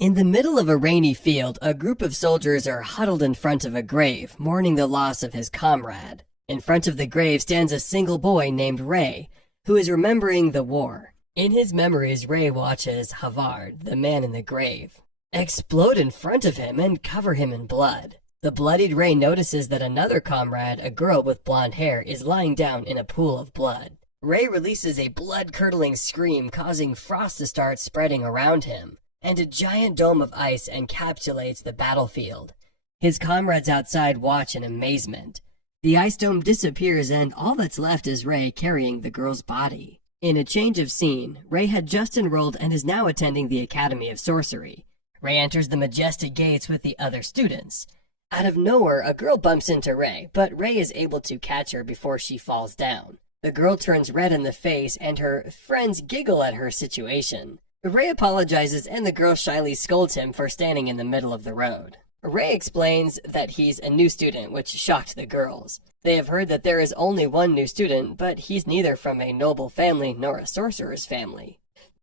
In the middle of a rainy field, a group of soldiers are huddled in front of a grave, mourning the loss of his comrade. In front of the grave stands a single boy named Ray, who is remembering the war. In his memories, Ray watches Havard, the man in the grave, explode in front of him and cover him in blood. The bloodied Ray notices that another comrade, a girl with blonde hair, is lying down in a pool of blood. Ray releases a blood-curdling scream, causing frost to start spreading around him, and a giant dome of ice encapsulates the battlefield. His comrades outside watch in amazement. The ice dome disappears and all that's left is Ray carrying the girl's body. In a change of scene, Ray had just enrolled and is now attending the Academy of Sorcery. Ray enters the majestic gates with the other students. Out of nowhere, a girl bumps into Ray, but Ray is able to catch her before she falls down. The girl turns red in the face and her friends giggle at her situation. Ray apologizes and the girl shyly scolds him for standing in the middle of the road. Ray explains that he's a new student, which shocked the girls. They have heard that there is only one new student, but he's neither from a noble family nor a sorcerer's family.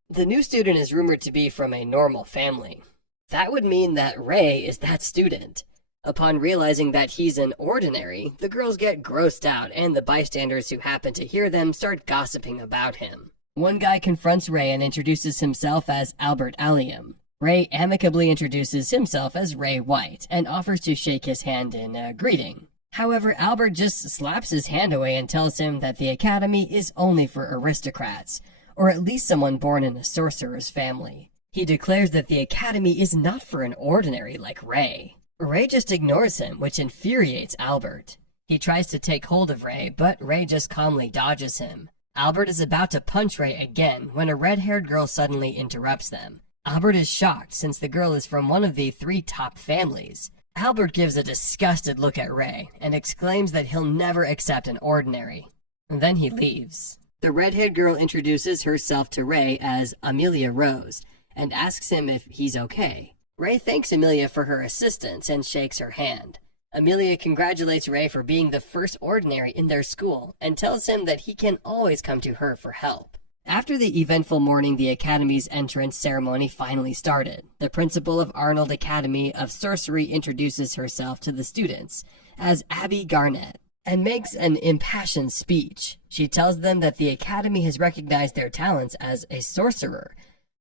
The new student is rumored to be from a normal family. That would mean that Ray is that student. Upon realizing that he's an ordinary, the girls get grossed out and the bystanders who happen to hear them start gossiping about him. One guy confronts Ray and introduces himself as Albert Allium. Ray amicably introduces himself as Ray White and offers to shake his hand in a greeting. However, Albert just slaps his hand away and tells him that the academy is only for aristocrats, or at least someone born in a sorcerer's family. He declares that the academy is not for an ordinary like Ray. Ray just ignores him, which infuriates Albert. He tries to take hold of Ray, but Ray just calmly dodges him. Albert is about to punch Ray again when a red-haired girl suddenly interrupts them. Albert is shocked since the girl is from one of the 3 top families. Albert gives a disgusted look at Ray and exclaims that he'll never accept an ordinary. Then he leaves. The red-haired girl introduces herself to Ray as Amelia Rose and asks him if he's okay. Ray thanks Amelia for her assistance and shakes her hand. Amelia congratulates Ray for being the first ordinary in their school and tells him that he can always come to her for help. After the eventful morning, the Academy's entrance ceremony finally started. The principal of Arnold Academy of Sorcery introduces herself to the students as Abby Garnett and makes an impassioned speech. She tells them that the Academy has recognized their talents as a sorcerer,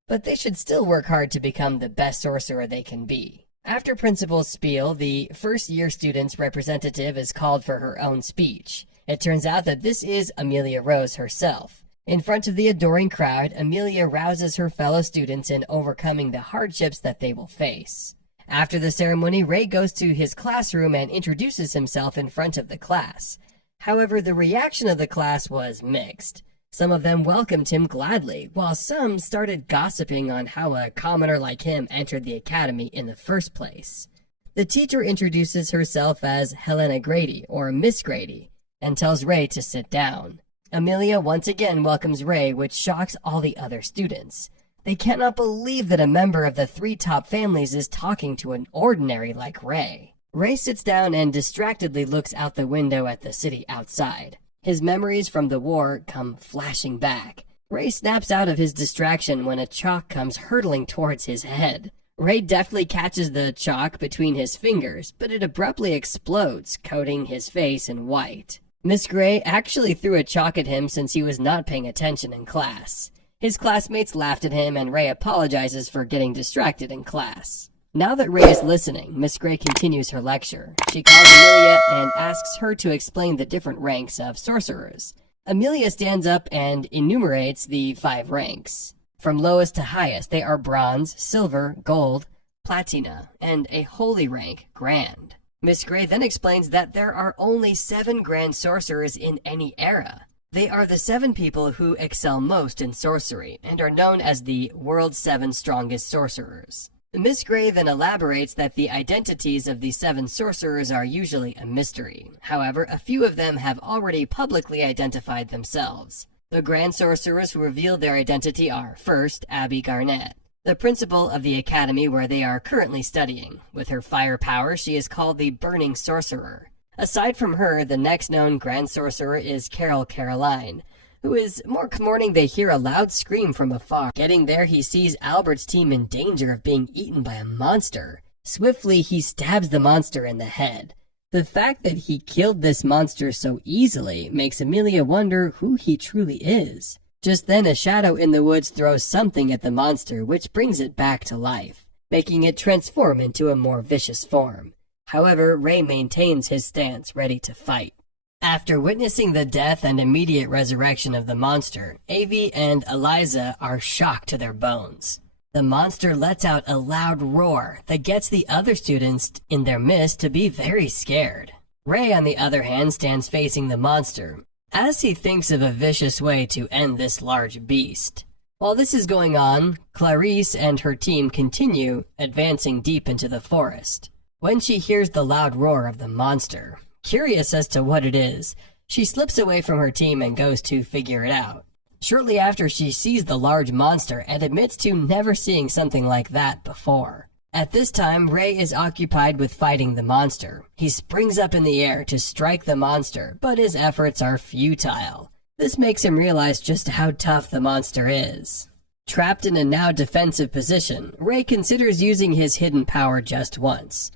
but they should still work hard to become the best sorcerer they can be. After Principal's spiel, the first-year student's representative is called for her own speech. It turns out that this is Amelia Rose herself. In front of the adoring crowd, Amelia rouses her fellow students in overcoming the hardships that they will face. After the ceremony, Ray goes to his classroom and introduces himself in front of the class. However, the reaction of the class was mixed. Some of them welcomed him gladly, while some started gossiping on how a commoner like him entered the academy in the first place. The teacher introduces herself as Helena Grady, or Miss Grady, and tells Ray to sit down. Amelia once again welcomes Ray, which shocks all the other students. They cannot believe that a member of the 3 top families is talking to an ordinary like Ray. Ray sits down and distractedly looks out the window at the city outside. His memories from the war come flashing back. Ray snaps out of his distraction when a chalk comes hurtling towards his head. Ray deftly catches the chalk between his fingers, but it abruptly explodes, coating his face in white. Miss Gray actually threw a chalk at him since he was not paying attention in class. His classmates laughed at him and Ray apologizes for getting distracted in class. Now that Ray is listening, Miss Gray continues her lecture. She calls Amelia and asks her to explain the different ranks of sorcerers. Amelia stands up and enumerates the 5 ranks. From lowest to highest, they are bronze, silver, gold, platina, and a holy rank, grand. Miss Gray then explains that there are only 7 grand sorcerers in any era. They are the 7 people who excel most in sorcery and are known as the world's 7 strongest sorcerers. Miss Gray then elaborates that the identities of the 7 sorcerers are usually a mystery. However, a few of them have already publicly identified themselves. The grand sorcerers who reveal their identity are, first, Abby Garnett, the principal of the academy where they are currently studying. With her fire power, she is called the Burning Sorcerer. Aside from her, the next known grand sorcerer is Carol Caroline, who is more mourning. They hear a loud scream from afar. Getting there, he sees Albert's team in danger of being eaten by a monster. Swiftly, he stabs the monster in the head. The fact that he killed this monster so easily makes Amelia wonder who he truly is. Just then, a shadow in the woods throws something at the monster, which brings it back to life, making it transform into a more vicious form. However, Ray maintains his stance, ready to fight. After witnessing the death and immediate resurrection of the monster, Avi and Eliza are shocked to their bones. The monster lets out a loud roar that gets the other students in their midst to be very scared. Ray, on the other hand, stands facing the monster, as he thinks of a vicious way to end this large beast. While this is going on, Clarice and her team continue advancing deep into the forest. When she hears the loud roar of the monster, curious as to what it is, she slips away from her team and goes to figure it out. Shortly after, she sees the large monster and admits to never seeing something like that before. At this time, Ray is occupied with fighting the monster. He springs up in the air to strike the monster, but his efforts are futile. This makes him realize just how tough the monster is. Trapped in a now defensive position, Ray considers using his hidden power just once.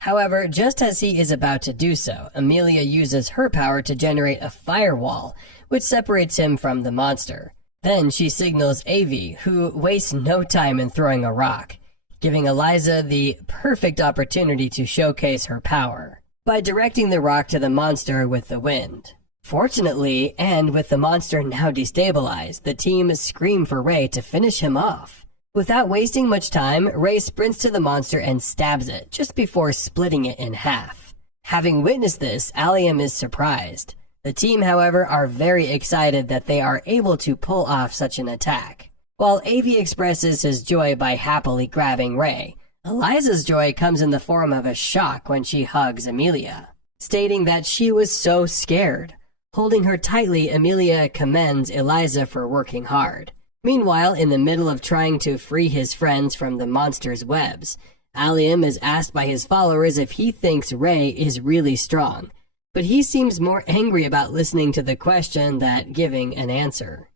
However, just as he is about to do so, Amelia uses her power to generate a firewall, which separates him from the monster. Then she signals Avi, who wastes no time in throwing a rock, giving Eliza the perfect opportunity to showcase her power by directing the rock to the monster with the wind. Fortunately, and with the monster now destabilized, the team scream for Ray to finish him off. Without wasting much time, Ray sprints to the monster and stabs it, just before splitting it in half. Having witnessed this, Allium is surprised. The team, however, are very excited that they are able to pull off such an attack. While Avi expresses his joy by happily grabbing Ray, Eliza's joy comes in the form of a shock when she hugs Amelia, stating that she was so scared. Holding her tightly, Amelia commends Eliza for working hard. Meanwhile, in the middle of trying to free his friends from the monster's webs, Allium is asked by his followers if he thinks Ray is really strong, but he seems more angry about listening to the question than giving an answer.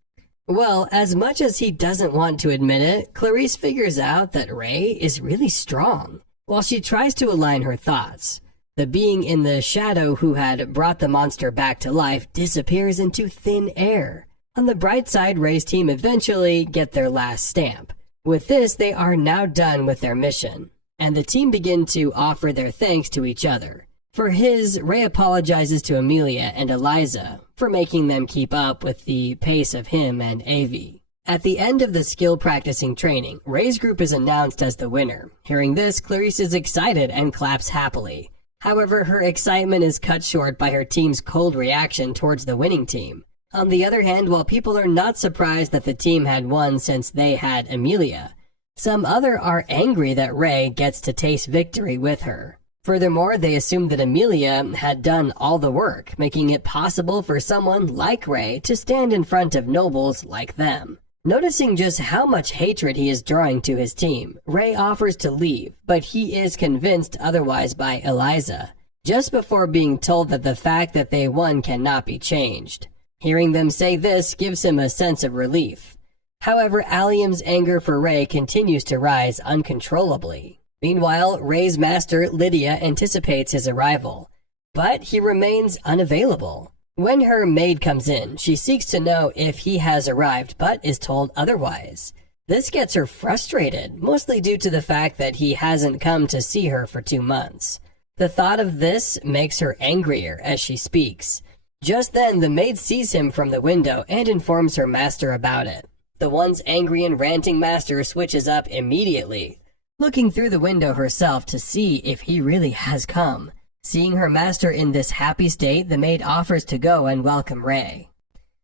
Well, as much as he doesn't want to admit it, Clarice figures out that Ray is really strong. While she tries to align her thoughts, the being in the shadow who had brought the monster back to life disappears into thin air. On the bright side, Ray's team eventually get their last stamp. With this, they are now done with their mission, and the team begin to offer their thanks to each other. For his, Ray apologizes to Amelia and Eliza for making them keep up with the pace of him and Avi. At the end of the skill practicing training, Ray's group is announced as the winner. Hearing this, Clarice is excited and claps happily. However, her excitement is cut short by her team's cold reaction towards the winning team. On the other hand, while people are not surprised that the team had won since they had Amelia, some other are angry that Ray gets to taste victory with her. Furthermore, they assumed that Amelia had done all the work, making it possible for someone like Ray to stand in front of nobles like them. Noticing just how much hatred he is drawing to his team, Ray offers to leave, but he is convinced otherwise by Eliza, just before being told that the fact that they won cannot be changed. Hearing them say this gives him a sense of relief. However, Allium's anger for Ray continues to rise uncontrollably. Meanwhile, Ray's master, Lydia, anticipates his arrival, but he remains unavailable. When her maid comes in, she seeks to know if he has arrived, but is told otherwise. This gets her frustrated, mostly due to the fact that he hasn't come to see her for 2 months. The thought of this makes her angrier as she speaks. Just then, the maid sees him from the window and informs her master about it. The once angry and ranting master switches up immediately, looking through the window herself to see if he really has come. Seeing her master in this happy state, the maid offers to go and welcome Ray.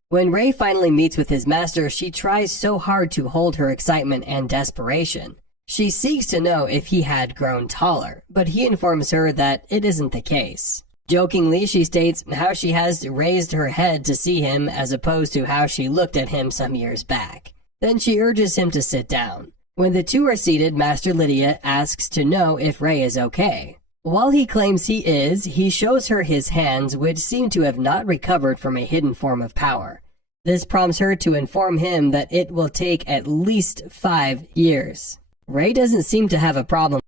When Ray finally meets with his master, she tries so hard to hold her excitement and desperation. She seeks to know if he had grown taller, but he informs her that it isn't the case. Jokingly, she states how she has raised her head to see him as opposed to how she looked at him some years back. Then she urges him to sit down. When the two are seated, Master Lydia asks to know if Ray is okay. While he claims he is, he shows her his hands, which seem to have not recovered from a hidden form of power. This prompts her to inform him that it will take at least 5 years. Ray doesn't seem to have a problem